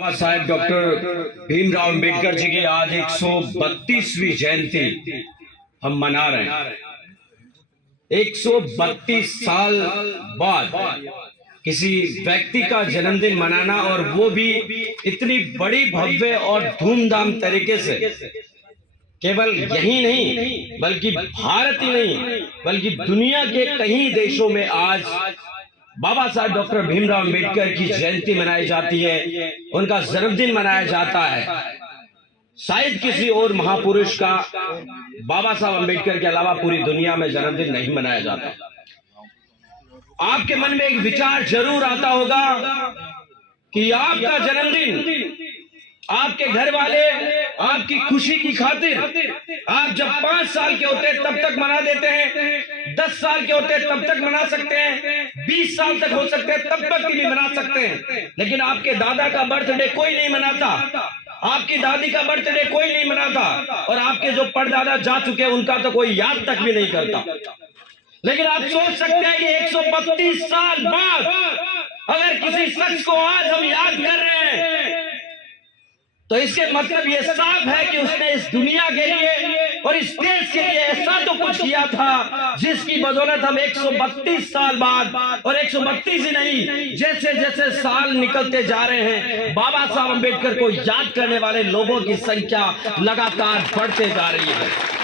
Baba Saheb doctor Bhimrao Ambedkar ji की आज 132वीं जयंती हम मना रहे हैं। 132 साल बाद किसी व्यक्ति का जन्मदिन मनाना, और वो भी इतनी बड़ी भव्य और धूमधाम तरीके से, केवल यही नहीं बल्कि भारत ही नहीं बल्कि दुनिया के कई देशों में आज बाबा साहब डॉक्टर भीमराव अंबेडकर की जयंती मनाई जाती है, उनका जन्मदिन मनाया जाता है। शायद किसी और महापुरुष का बाबा साहब अंबेडकर के अलावा पूरी दुनिया में जन्मदिन नहीं मनाया जाता। आपके मन में एक विचार जरूर आता होगा कि आपका जन्मदिन, आपके घर वाले आपकी खुशी की खातिर आप जब 5 साल के होते हैं तब तक मना देते हैं, 10 साल के होते हैं तब तक मना सकते हैं, 20 साल तक हो सकते हैं तब तक भी मना सकते हैं। लेकिन आपके दादा का बर्थडे कोई नहीं मनाता, आपकी दादी का बर्थडे कोई नहीं मनाता, और आपके जो परदादा जा चुके हैं उनका तो कोई याद तक भी नहीं करता। लेकिन आप सोच सकते हैं कि 132 साल बाद अगर किसी शख्स को आज हम याद कर रहे हैं तो इसके मतलब ये साफ है कि उसने इस दुनिया के लिए और इस देश के लिए ऐसा तो कुछ किया था जिसकी बदौलत हम 132 साल बाद, और 132 ही नहीं, जैसे जैसे साल निकलते जा रहे हैं बाबा साहब अंबेडकर को याद करने वाले लोगों की संख्या लगातार बढ़ते जा रही है।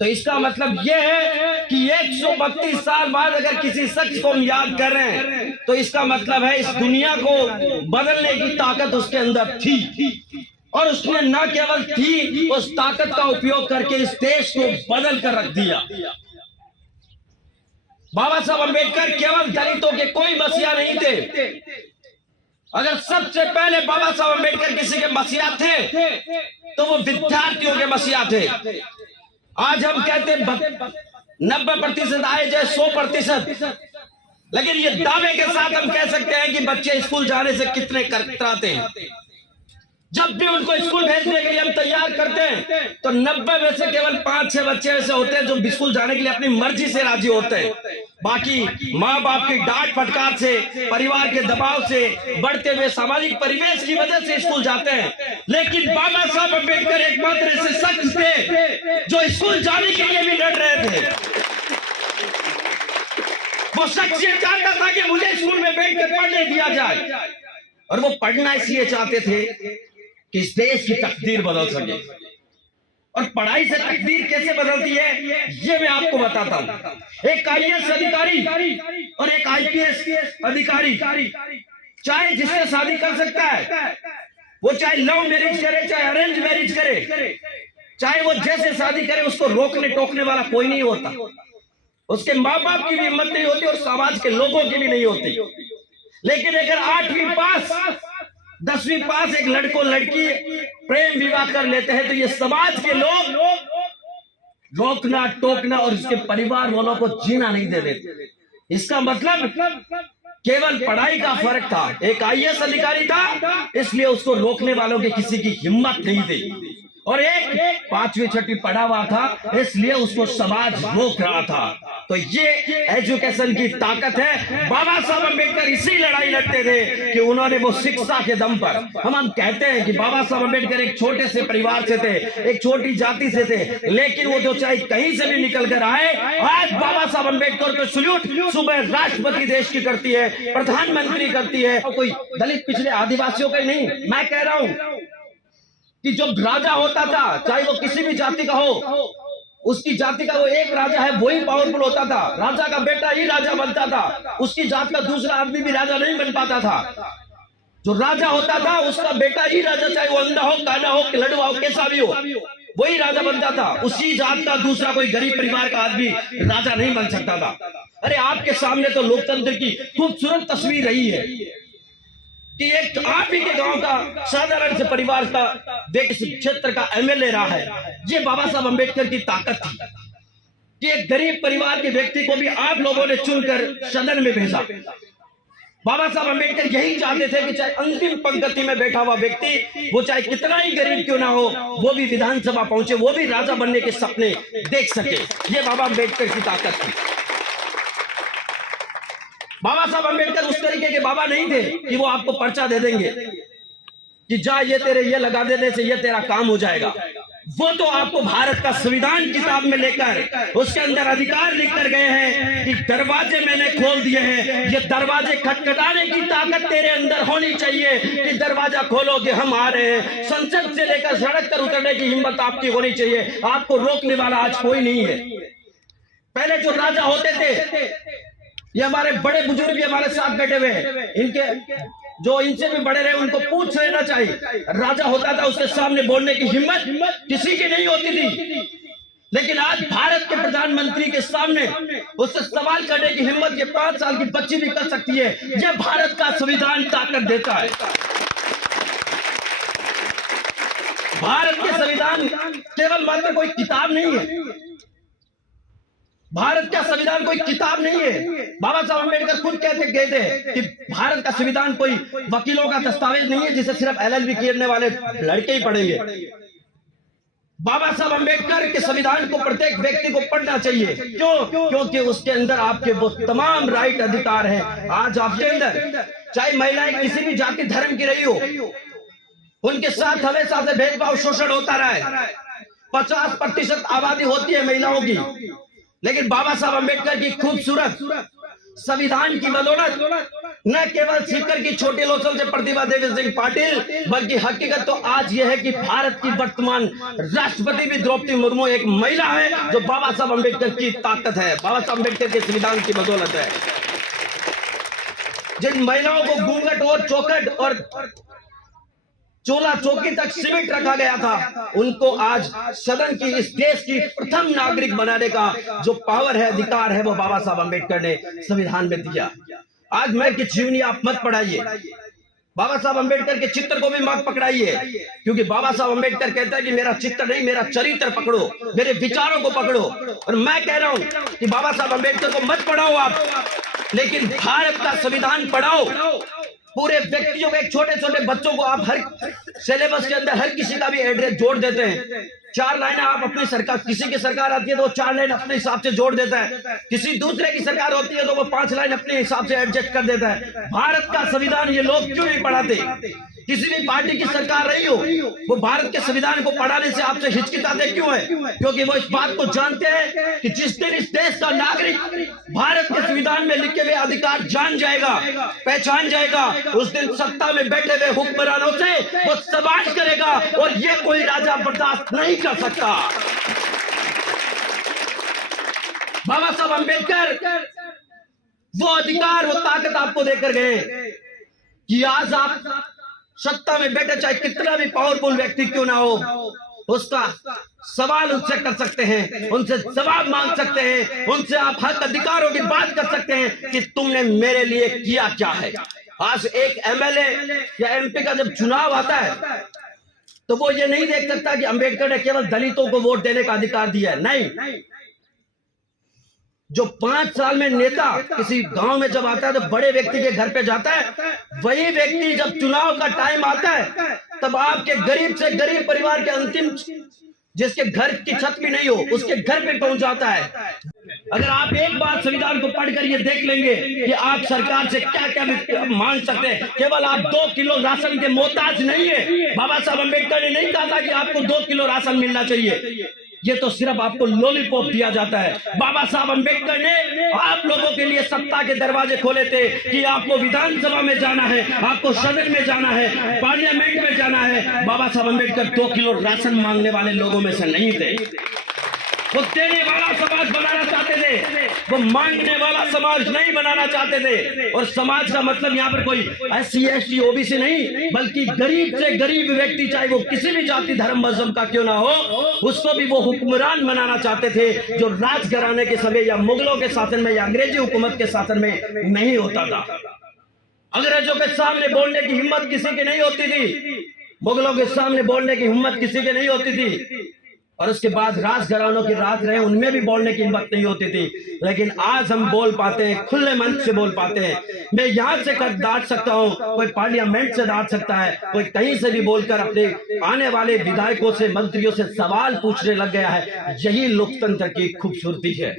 तो इसका मतलब यह है कि 132 साल बाद अगर किसी शख्स को हम याद कर रहे हैं तो इसका मतलब है इस दुनिया को बदलने की ताकत उसके अंदर थी, और उसने न केवल थी, उस ताकत का उपयोग करके इस देश को बदल कर रख दिया। बाबा साहब अंबेडकर केवल दलितों के कोई मसीहा नहीं थे। अगर सबसे पहले बाबा साहब अंबेडकर किसी के मसीहा थे तो वो विद्यार्थियों के मसीहा थे। आज हम कहते 90% आए जाए 100%, लेकिन ये दावे के साथ हम कह सकते हैं कि बच्चे स्कूल जाने से कितने कतराते हैं। जब भी उनको स्कूल भेजने के लिए हम तैयार करते हैं तो 90 में से केवल 5-6 बच्चे ऐसे होते हैं जो स्कूल जाने के लिए अपनी मर्जी से राजी होते हैं। बाकी माँ बाप की डांट फटकार से, परिवार के दबाव से, बढ़ते हुए सामाजिक परिवेश की वजह से स्कूल जाते हैं। लेकिन बाबा साहब अंबेडकर एकमात्र ऐसे शख्स थे जो स्कूल जाने के लिए भी लड़ रहे थे। वो शख्स ये चाहता था कि मुझे स्कूल में बैठकर पढ़ने दिया जाए, और वो पढ़ना इसलिए चाहते थे कि इस देश की तकदीर बदल सके। और पढ़ाई से तकदीर कैसे बदलती है ये मैं आपको बताता हूं। एक IAS अधिकारी और एक IPS अधिकारी चाहे जिससे शादी कर सकता है, वो चाहे लव मैरिज करे चाहे अरेंज मैरिज करे, चाहे वो जैसे शादी करे, उसको रोकने टोकने वाला कोई नहीं होता। उसके माँ बाप की भी हिम्मत नहीं होती और समाज के लोगों की भी नहीं होती। लेकिन अगर 8वीं पास 10वीं पास एक लड़को लड़की प्रेम विवाह कर लेते हैं तो ये समाज के लोग रोकना टोकना और उसके परिवार वालों को जीना नहीं दे देते। इसका मतलब केवल पढ़ाई का फर्क था। एक IAS अधिकारी था इसलिए उसको रोकने वालों की किसी की हिम्मत नहीं थी, और एक 5वीं 6वीं पढ़ा हुआ था इसलिए उसको समाज रोक रहा था। तो ये एजुकेशन की ताकत है। बाबा साहब अंबेडकर इसी लड़ाई लड़ते थे कि उन्होंने वो शिक्षा के दम पर, हम कहते हैं कि बाबा साहब अंबेडकर एक छोटे से परिवार से थे, एक छोटी जाति से थे, लेकिन वो जो चाहे कहीं से भी निकल कर आए, आज बाबा साहब अंबेडकर को सल्यूट सुबह राष्ट्रपति देश की करती है, प्रधानमंत्री करती है। कोई दलित पिछड़े आदिवासियों का नहीं, मैं कह रहा हूं कि जो राजा होता था चाहे वो किसी भी जाति का हो, उसकी जाति का वो एक राजा है वही पावरफुल होता था। राजा का बेटा ही राजा बनता था, उसकी जात का दूसरा आदमी भी राजा नहीं बन पाता था। जो राजा होता था उसका बेटा ही राजा, चाहे वो अंधा हो, काना हो, लड़वा हो, कैसा भी हो, वही राजा बनता था। उसी जात का दूसरा कोई गरीब परिवार का आदमी राजा नहीं बन सकता था। अरे आपके सामने तो लोकतंत्र की खूबसूरत तस्वीर रही है कि एक आप ही के गांव का साधारण से परिवार का देश क्षेत्र का MLA रहा है। ये बाबा साहब अंबेडकर की ताकत थी कि एक गरीब परिवार के व्यक्ति को भी आप लोगों ने चुनकर सदन में भेजा। बाबा साहब अंबेडकर यही चाहते थे कि चाहे अंतिम पंक्ति में बैठा हुआ व्यक्ति, वो चाहे कितना ही गरीब क्यों ना हो, वो भी विधानसभा पहुंचे, वो भी राजा बनने के सपने देख सके। ये बाबा अंबेडकर की ताकत थी। बाबा साहब अंबेडकर उस तरीके के बाबा नहीं थे कि वो आपको पर्चा दे देंगे। कि जा ये तेरे ये लगा देने से ये तेरा काम हो जाएगा। वो तो आपको भारत का संविधान किताब में लेकर उसके अंदर अधिकार लिख कर गए हैं कि दरवाजे मैंने खोल दिए हैं, ये दरवाजे खटखटाने की ताकत तेरे अंदर होनी चाहिए कि दरवाजा खोलोगे हम आ रहे हैं। संसद से लेकर सड़क पर उतरने की हिम्मत आपकी होनी चाहिए। आपको रोकने वाला आज कोई नहीं है। पहले जो राजा होते थे, ये हमारे बड़े बुजुर्ग भी हमारे साथ बैठे हुए हैं, इनके जो इनसे भी बड़े रहे उनको पूछ लेना चाहिए। राजा होता था, उसके सामने बोलने की हिम्मत किसी की नहीं होती थी, लेकिन आज भारत के प्रधानमंत्री के सामने उससे सवाल करने की हिम्मत ये 5 साल की बच्ची भी कर सकती है। यह भारत का संविधान ताकत देता है। भारत के संविधान केवल मात्र कोई किताब नहीं है। भारत का संविधान कोई किताब नहीं है। बाबा साहब अम्बेडकर खुद कहते गए थे कि भारत का संविधान कोई वकीलों का दस्तावेज नहीं है जिसे सिर्फ LLB करने वाले लड़के ही पढ़ेंगे। बाबा साहब अम्बेडकर के संविधान को प्रत्येक व्यक्ति को पढ़ना चाहिए। क्यों? क्योंकि उसके अंदर आपके वो तमाम राइट अधिकार हैं। आज आपके अंदर चाहे महिलाएं किसी भी जाति धर्म की रही हो, उनके साथ हमेशा से भेदभाव शोषण होता रहा है। 50% आबादी होती है महिलाओं की, लेकिन बाबा साहब अम्बेडकर की खूबसूरत संविधान की बदौलत न केवल सीकर की छोटी लोचन से प्रतिभा देवी सिंह पाटिल, बल्कि हकीकत तो आज यह है कि भारत की वर्तमान राष्ट्रपति भी द्रौपदी मुर्मू एक महिला है, जो बाबा साहब अम्बेडकर की ताकत है, बाबा साहब अम्बेडकर के संविधान की बदौलत है। जिन महिलाओं को घूंघट और चौखट और चोला चौकी तक सीमित रखा गया था, उनको आज सदन की, इस देश की प्रथम नागरिक बनाने का जो पावर है, अधिकार है, वो बाबा साहब अम्बेडकर ने संविधान में दिया। आज मैं की जीवनी आप मत पढ़ाइए, बाबा साहब अम्बेडकर के चित्र को भी मत पकड़ाइए, क्योंकि बाबा साहब अम्बेडकर कहता है कि मेरा चित्र नहीं, मेरा चरित्र पकड़ो, मेरे विचारों को पकड़ो। और मैं कह रहा हूं कि बाबा साहब अम्बेडकर को मत पढ़ाओ आप, लेकिन भारत का संविधान पढ़ाओ। पूरे व्यक्तियों को, एक छोटे छोटे बच्चों को आप हर सिलेबस के अंदर हर किसी का भी एड्रेस जोड़ देते हैं। 4 लाइनें आप अपनी सरकार, किसी की सरकार आती है तो वो 4 लाइन अपने हिसाब से जोड़ देता है, किसी दूसरे की सरकार होती है तो वो 5 लाइन अपने हिसाब से एडजस्ट कर देता है। भारत का संविधान ये लोग क्यों नहीं पढ़ाते? किसी भी पार्टी की सरकार रही हो, वो भारत के संविधान को पढ़ाने से आपसे हिचकिचाते क्यों है? क्योंकि वो इस बात को जानते हैं कि जिस दिन इस देश का नागरिक भारत के संविधान में लिखे हुए अधिकार जान जाएगा, पहचान जाएगा, उस दिन सत्ता में बैठे हुए हुक्मरानों से वो सवाल करेगा, और ये कोई राजा बर्दाश्त नहीं कर सकता। बाबा साहब अम्बेडकर वो अधिकार, वो ताकत आपको देकर गए कि आज आप सत्ता में बैठे, चाहे कितना भी पावरफुल व्यक्ति क्यों ना हो, उसका सवाल उनसे कर सकते हैं, उनसे जवाब मांग सकते हैं, उनसे आप हक अधिकारों की बात कर सकते हैं कि तुमने मेरे लिए किया क्या है। आज एक MLA या MP का जब चुनाव आता है तो वो ये नहीं देख सकता कि अम्बेडकर ने केवल दलितों को वोट देने का अधिकार दिया है। नहीं, जो 5 साल में नेता किसी गांव में जब आता है तो बड़े व्यक्ति के घर पे जाता है, वही व्यक्ति जब चुनाव का टाइम आता है तब आपके गरीब से गरीब परिवार के अंतिम, जिसके घर की छत भी नहीं हो, उसके घर पे पहुंच जाता है। अगर आप एक बार संविधान को पढ़कर ये देख लेंगे कि आप सरकार से क्या क्या मांग सकते हैं। केवल आप 2 किलो राशन के मोहताज नहीं है। बाबा साहब अम्बेडकर ने नहीं कहा था कि आपको 2 किलो राशन मिलना चाहिए, ये तो सिर्फ आपको लॉलीपॉप दिया जाता है। बाबा साहब अम्बेडकर ने आप लोगों के लिए सत्ता के दरवाजे खोले थे कि आपको विधानसभा में जाना है, आपको सदन में जाना है, पार्लियामेंट में जाना है। बाबा साहब अम्बेडकर 2 किलो राशन मांगने वाले लोगों में से नहीं थे। वो देने वाला समाज बनाना चाहते थे, वो मांगने वाला समाज नहीं बनाना चाहते थे। और समाज का मतलब यहाँ पर कोई SC ST OBC नहीं, बल्कि गरीब से गरीब व्यक्ति, चाहे वो किसी भी जाति धर्म मजहब का क्यों ना हो, उसको भी वो हुक्मरान बनाना चाहते थे जो राज घराने के समय या मुगलों के शासन में या अंग्रेजी हुकूमत के शासन में नहीं होता था। अंग्रेजों के सामने बोलने की हिम्मत किसी की नहीं होती थी, मुगलों के सामने बोलने की हिम्मत किसी की नहीं होती थी, और उसके बाद राजघरानों की राज रहे, उनमें भी बोलने की हिम्मत नहीं होती थी। लेकिन आज हम बोल पाते हैं, खुले मन से बोल पाते हैं। मैं यहाँ से डांट सकता हूँ, कोई पार्लियामेंट से डांट सकता है, कोई कहीं से भी बोलकर अपने आने वाले विधायकों से, मंत्रियों से सवाल पूछने लग गया है। यही लोकतंत्र की खूबसूरती है।